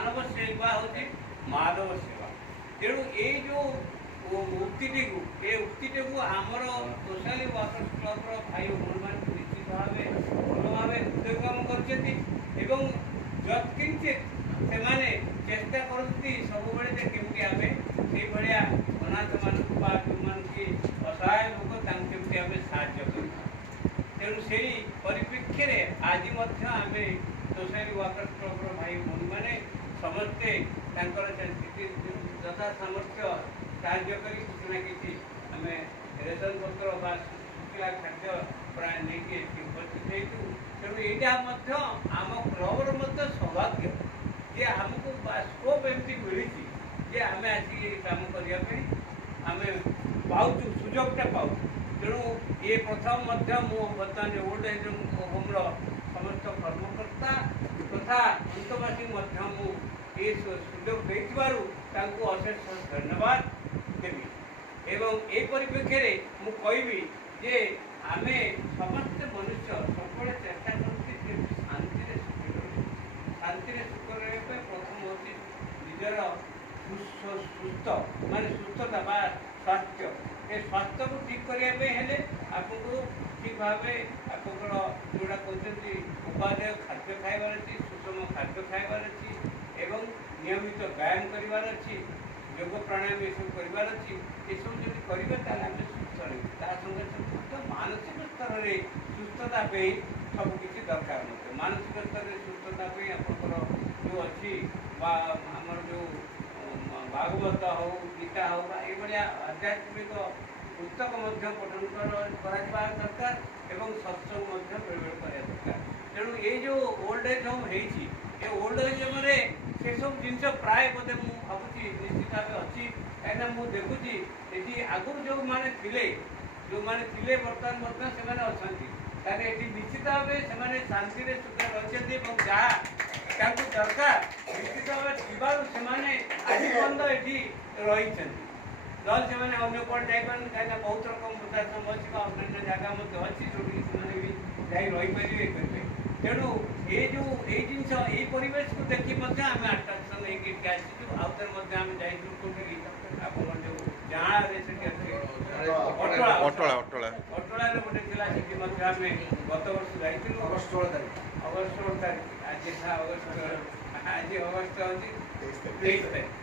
मानव सेवा हूँ माधव सेवा। तेणु ये जो उक्ति को आमर सोशल वर्कर्स क्लब भाई भूमि मान निश्चित भाव भल भाव उद्यम करकिंचित से चेष्टा करती सब बेले केमती आम से भाया अनाथ मान जो असहाय लोक केमती आम साहय कर। तेणु से परिप्रेक्षी में आज आम सोसाइटी वर्कर्स क्लब भाई भूमि मैंने समस्ते यथा सामर्थ्य साहय कर किसी ना कि आम रेशन पत्र शुक्ला खाद्य प्राय नहीं उपस्थित हो। तेणु यहाँ आम क्लबर सौभाग्य जे आमको स्कोप एमती मिली जे आम आसिक काम करने आम पाचु सुजोगटा पाऊ। तेणु ये प्रथम बर्तमान ओल्ड एज होम समस्त कर्मकर्ता तथा अंतवासी ये सुजोग देथिबारु अशेष धन्यवाद देवी। एवं ए परिप्रेक्षी में मु कहबी जे आमे समस्त मनुष्य सबले चेष्टा करते शांति सुख रही प्रथम हूँ निजर सुस्थ माने सुस्थता बा स्वास्थ्य ए स्वास्थ्य को ठीक करने आपको ठीक भाव आपंकर जोड़ा कहते उपादेय खाद्य खाइबार अच्छी सुषम खाद्य खाइबार अच्छी एवं नियमित व्यायाम करार अच्छी योग प्राणायाम ये सब करार अच्छी ये सब जब करेंगे आम सुस्थ रही संगे मानसिक स्तर में सुस्थता सबकि दरकार मत मानसिक स्तर में सुस्थता आपंकर जो अच्छी आमर जो भागवत हो गीता हो ये आध्यात्मिक पुस्तक पठन करा दरकार एवं सत्संग बेले बेले दरकार। तेणु ये जो ओल्ड एज होम हो ओल्ड एज होम से सब जिन प्राय बोधे मुझे भावुँ निश्चित भाव अच्छी कहीं मुझे देखुची ये आगुरी जो मैंने थे बर्तमान से अच्छा ये निश्चित भाव से शांति सुख रही जहाँ दरकार निश्चित भाव से आज पर्यटन ये रही नल से अन्य कौन जापार कहीं बहुत रकम वृद्धाश्रम अच्छी अन्य जगह अच्छी जो भी रहीपर करेंगे। तेणु ये जो ये जिनस ये परिवेश को देखी आम आट्राक्शन होकर आसीचु आउे आम जाइए आप जो जहाँ अटला गोटे थी आम गत वर्ष जाइए अगस्ट 16 तारीख आज अगस्ट आज अगस्ट 23 तारीख